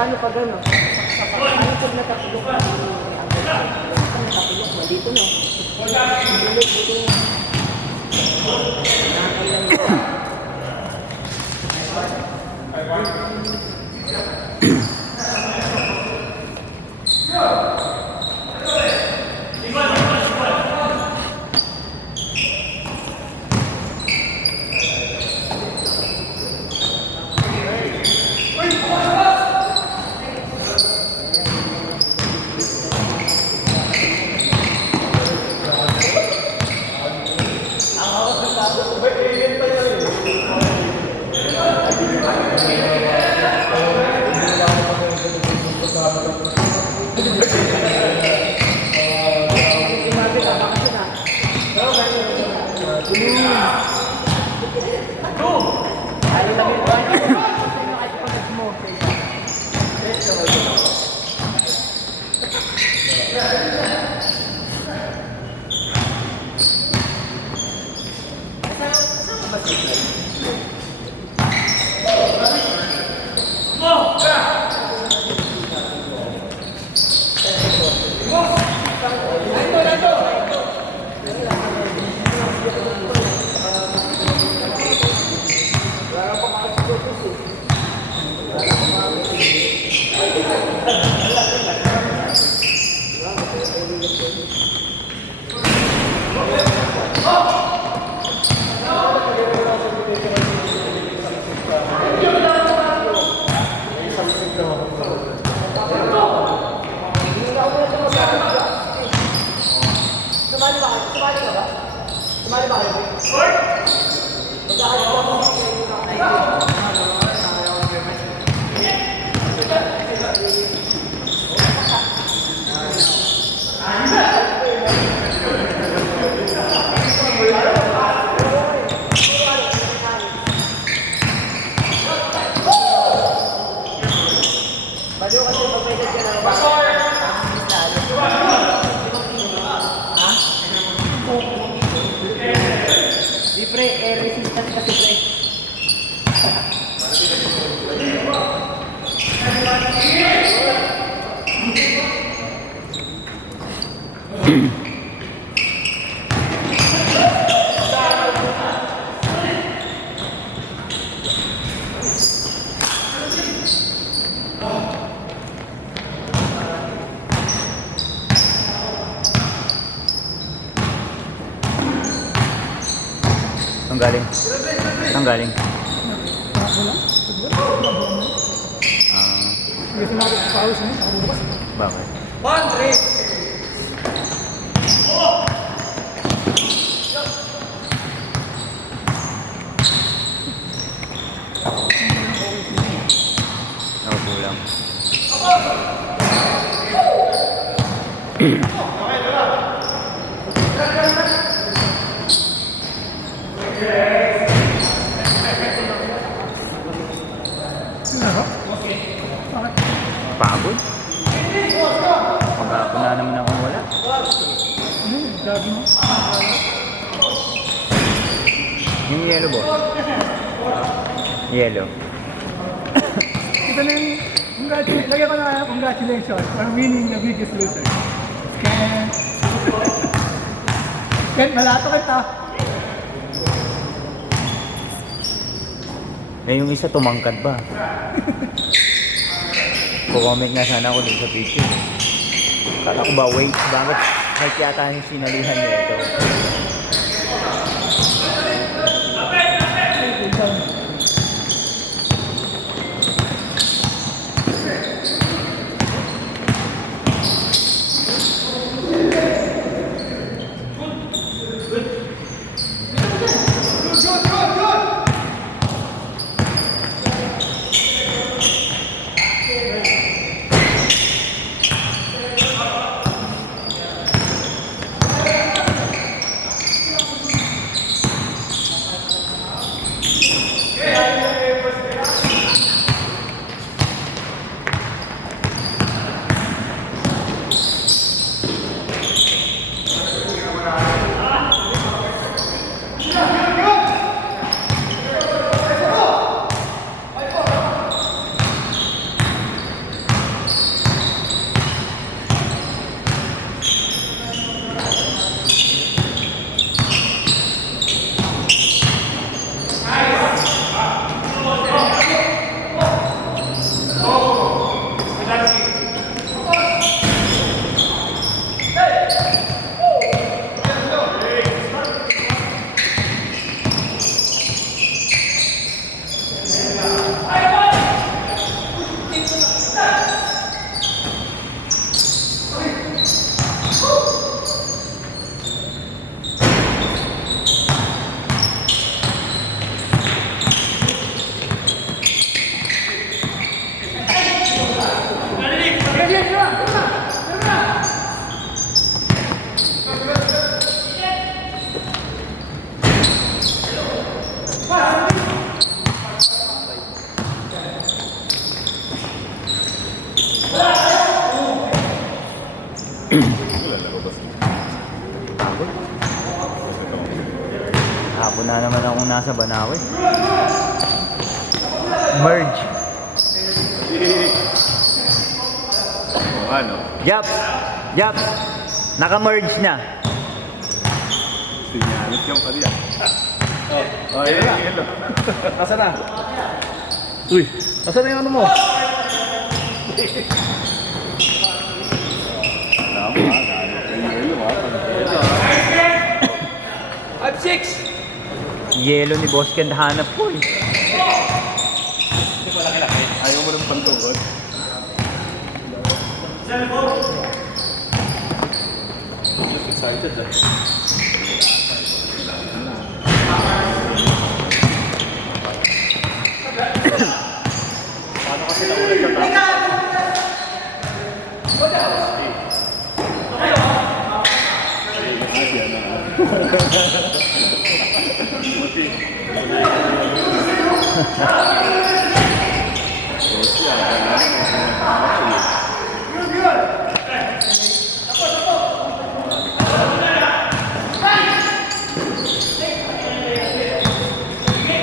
Paano pa gano'n? Paano pag natapilok na natapilok ba? Dito no? Dito Ang galing. Saan galing? Ako lang. Ah, Kasi nakapagpawis mo, nakabukas. bakit? Nakakulang. Ano? Bakit? Pagod? Pag-aapon na naman akong wala. Ano yun? Gabi mo? Yung yellow boss. Yellow. Ito na yung, lagyan ko na kaya, congratulations for winning the Biggest Loser. Ken. Ken, malato kita. Eh, yung isa tumangkad ba? Kukomment nga sana ako dun sa picture. Kala ko ba, wait, bakit? Kahit yata yung sinalihan niya ito. Hapon na naman akong nasa Banawe. Merge. Ano? Yaps! Yaps! Naka-merge na. Sinyalit yung kanya. Oh, yun na. Asa na? Uy, asa na yung ano mo? Yellow ni Boss Ken hanap ko eh. Ayaw mo ng pantungkod? Excited ah. Paano kasi naulit ka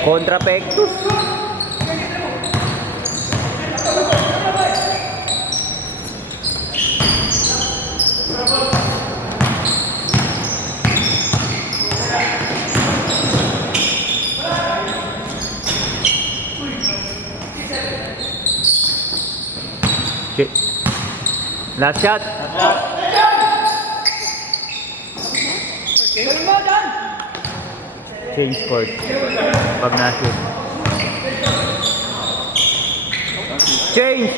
Kontra Pectus. Shit. Last shot. change court. Pag na-shoot. Change!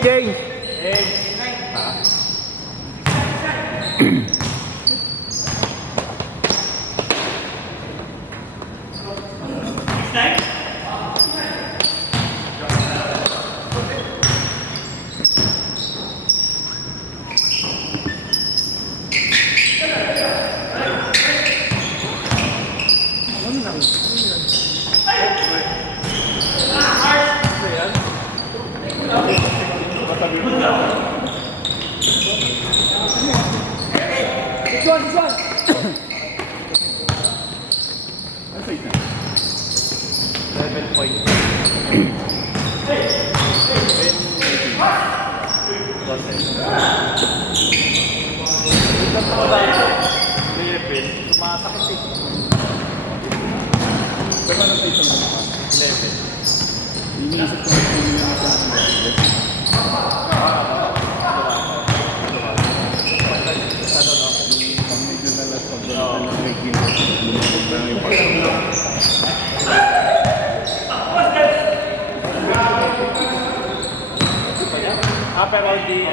Pero hindi,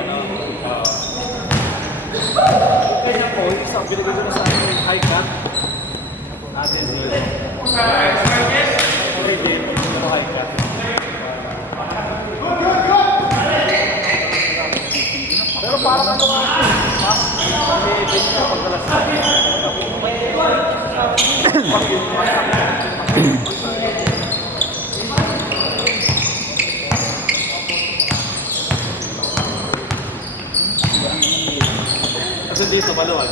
kanya po, isang binigay ko na sa akin yung high cut. Natin zero. Hindi, pero high cut. Pero parang ano nga, may din ka pagdalas na. Kasi dito, maluwag.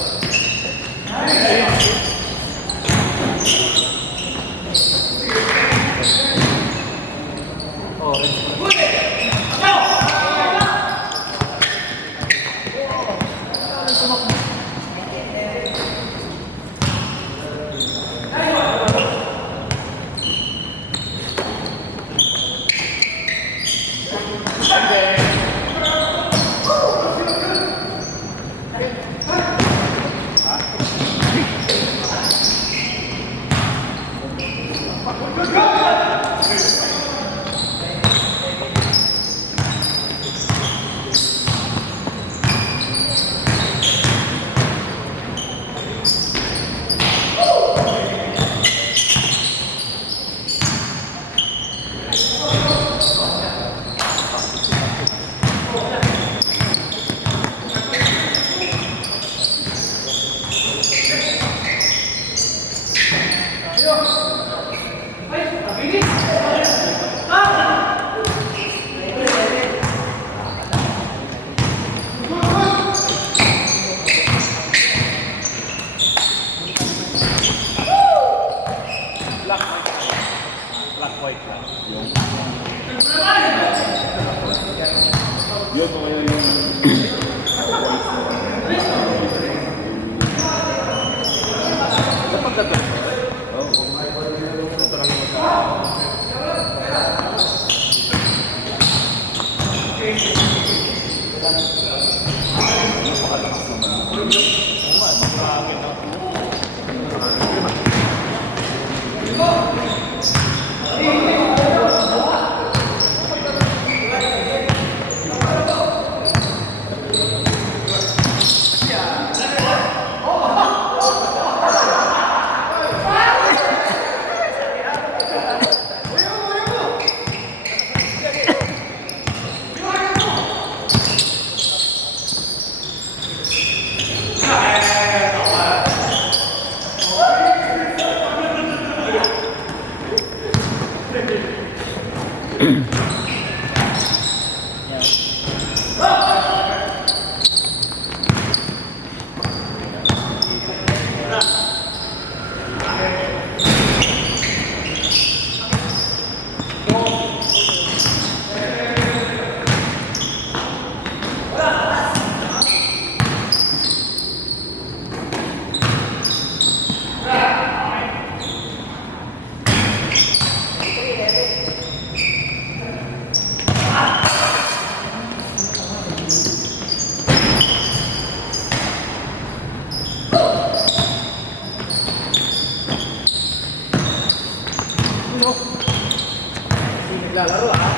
naglalaro ha.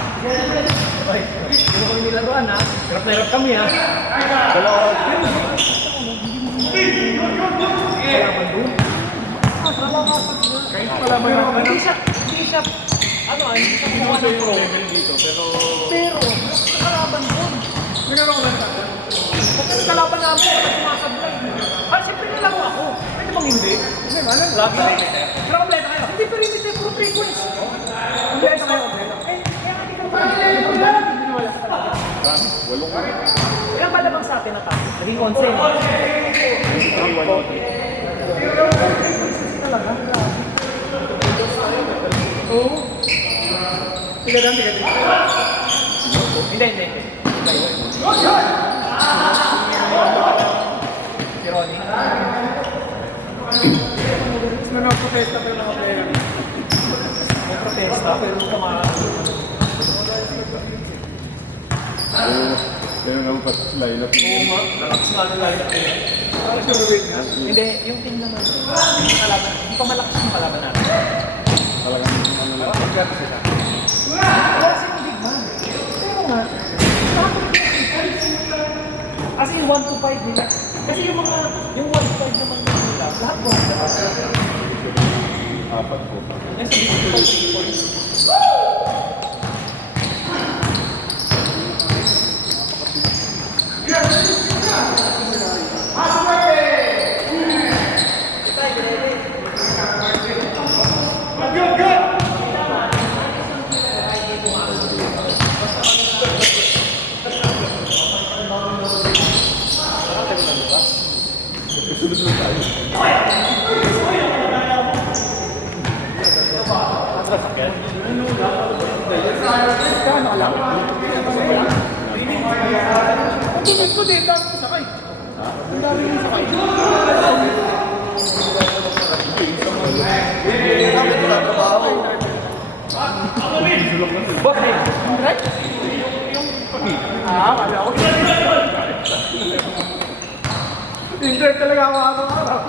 Oy, hindi mo kami nilaruan ha. Hirap na hirap kami ha. Dalawa. Kalaban doon. Kahit kalaban naman. Hindi siya, ano hindi siya kumuha ng pro. Pero, kalaban doon. Nagano ko lang sa akin. Pag yung kalaban namin, sumasablay. Siyempre nilaro ako. Pwede bang hindi? Hindi, malam. Lagi na ito. Pero kompleto kayo. Hindi perimeter, puro free points. Kompleto kayo, kompleto. Kaya nga di ka ilang ba lamang sa atin na tayo? Naging 11 no? Talaga? Oo. Tiga dito. Hindi. Irony. Mas na protesta pero mga player. May protesta pero tumakas. Pero naman pa lineup Oo nga, nalakas nga ng lineup nila. Parang sure win nga. Hindi, yung team naman yung kalaban, hindi pa malakas yung kalaban natin. talagang ano lang. Wala silang big man. Pero nga, kasi yung 1 to 5 nila, kasi yung 1 to 5 naman nila, lahat mo Apat po. Nasa big points. Ang tumit ko din, dami ko sakay. Ang dami ko sakay. Boss, hey, right? Kala ko. Injured talaga ako araw-araw.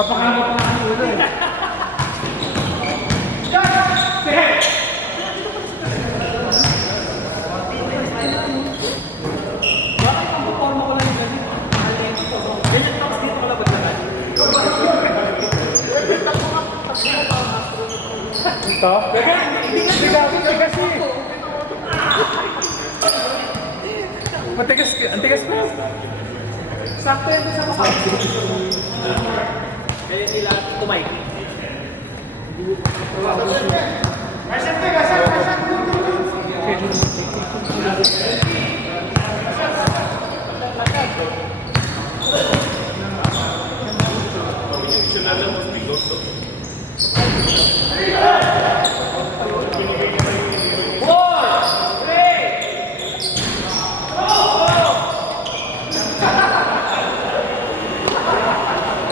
Papakinggan ko na ang ulo eh. Bakit ang performa ko lang yung ganito? Ganyan tapos dito ko lang baglagan. Ito? Hindi kasi. Matigas, ang tigas na. Sakto yun sa mukha. Kaya nila tumay. Kasan, kasan, kasan.